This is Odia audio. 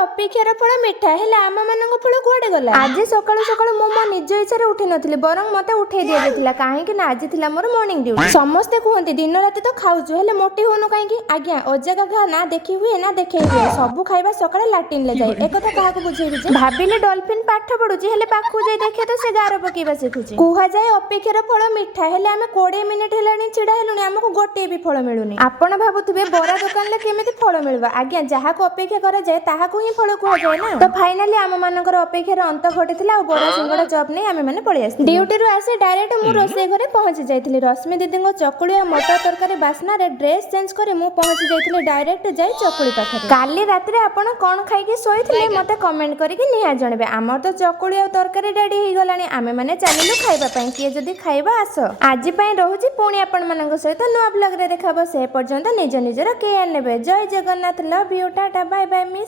ଅପେକ୍ଷାର ଫଳ ମିଠା ହେଲେ ଆମମାନଙ୍କ ଫଳ କୁଆଡେ ଗଲା? ଆଜି ସକାଳୁ ସକାଳୁ ମୁଁ ମୋ ନିଜ ଇଚ୍ଛାରେ ଉଠି ନଥିଲି, ବରଂ ମତେ ଉଠେଇ ଦିଆଯାଇଥିଲା, କାହିଁକି ନା ଆଜି ଥିଲା ମୋର ମର୍ଣ୍ଣିଂ ଡ୍ୟୁଟି। ସମସ୍ତେ କୁହନ୍ତି ଦିନ ରାତି ତ ଖାଉଛୁ ହେଲେ ମୋଟି ହଉନୁ କାହିଁକି? ଆଜ୍ଞା, ଅଜାଗା ଘା ନା ଦେଖି ହୁଏ ନା ଦେଖେଇ ହୁଏ, ସବୁ ଖାଇବା ସକାଳେ ଲାଟିନରେ ଯାଏ। ଏକଥା କାହାକୁ ବୁଝେଇବି ଯେ? ଭାବିଲେ ଡଲଫିନ୍ ପାଠ ପଢୁଛି ହେଲେ ପାଖକୁ ଯାଇ ଦେଖେ ତ ସେ ଗାର ପକେଇବା ଶିଖୁଛି। କୁହାଯାଏ ଅପେକ୍ଷାର ଫଳ ମିଠା, ହେଲେ ଆମେ 20 ମିନିଟ୍ ହେଲାଣି ଛିଡା ହେଲୁଣି, ଆମକୁ ଗୋଟିଏ ବି ଫଳ ମିଳୁନି। ଆପଣ ଭାବୁଥିବେ ବରା ଦୋକାନରେ କେମିତି ଫଳ ମିଳିବ? ଆଜ୍ଞା, ଯାହାକୁ ଅପେକ୍ଷା କରାଯାଏ ତାହାକୁ ହିଁ ଫଳ କୁହାଯାଏ ନା। ତ ଫାଇନାଲି ଆମ ମାନଙ୍କର ଅପେକ୍ଷାର ଅନ୍ତ ଘଟିଥିଲା ଆଉ ବରା ସିଙ୍ଗଡ଼ା ଚପ୍ ନେଇ ଆମେ ମାନେ ପଳେଇ ଆସିଥିଲୁ। ଡ୍ୟୁଟିରୁ ଆସି ଡାଇରେକ୍ଟ ମୁଁ ରୋଷେଇ ଘରେ ପହଞ୍ଚି ଯାଇଥିଲି। ରଶ୍ମି ଦିଦିଙ୍କ ଚକୁଳି ଆଉ ମଟର ତରକାରୀ ବାସ୍ନାରେ ଡ୍ରେସ୍ ଚେଞ୍ଜ କରି ମୁଁ ପହଞ୍ଚି ଯାଇଥିଲି ଡାଇରେକ୍ଟ ଯାଇ ଚକୁଳି ପାଖରେ। କାଲି ରାତିରେ ଆପଣ କଣ ଖାଇକି ଶୋଇଥିଲେ ମତେ କମେଣ୍ଟ କରିକି ନିହାତି ଜଣେଇବେ। ଆମର ତ ଚକୁଳି ଆଉ ତରକାରୀ ରେଡି ହେଇଗଲାଣି, ଆମେ ମାନେ ଚାଲିଲୁ ଖାଇବା ପାଇଁ। କିଏ ଯଦି ଖାଇବ ଆସ। ଆଜି ପାଇଁ ରହୁଛି, ପୁଣି ଆପଣ ମାନଙ୍କ ସହିତ ନୂଆ ବ୍ଲଗରେ ଦେଖାହବ। ସେ ପର୍ଯ୍ୟନ୍ତ ନିଜ ନିଜର କେୟାର ନେବେ। ଜୟ Jagannath, love you, tata, bye bye miss.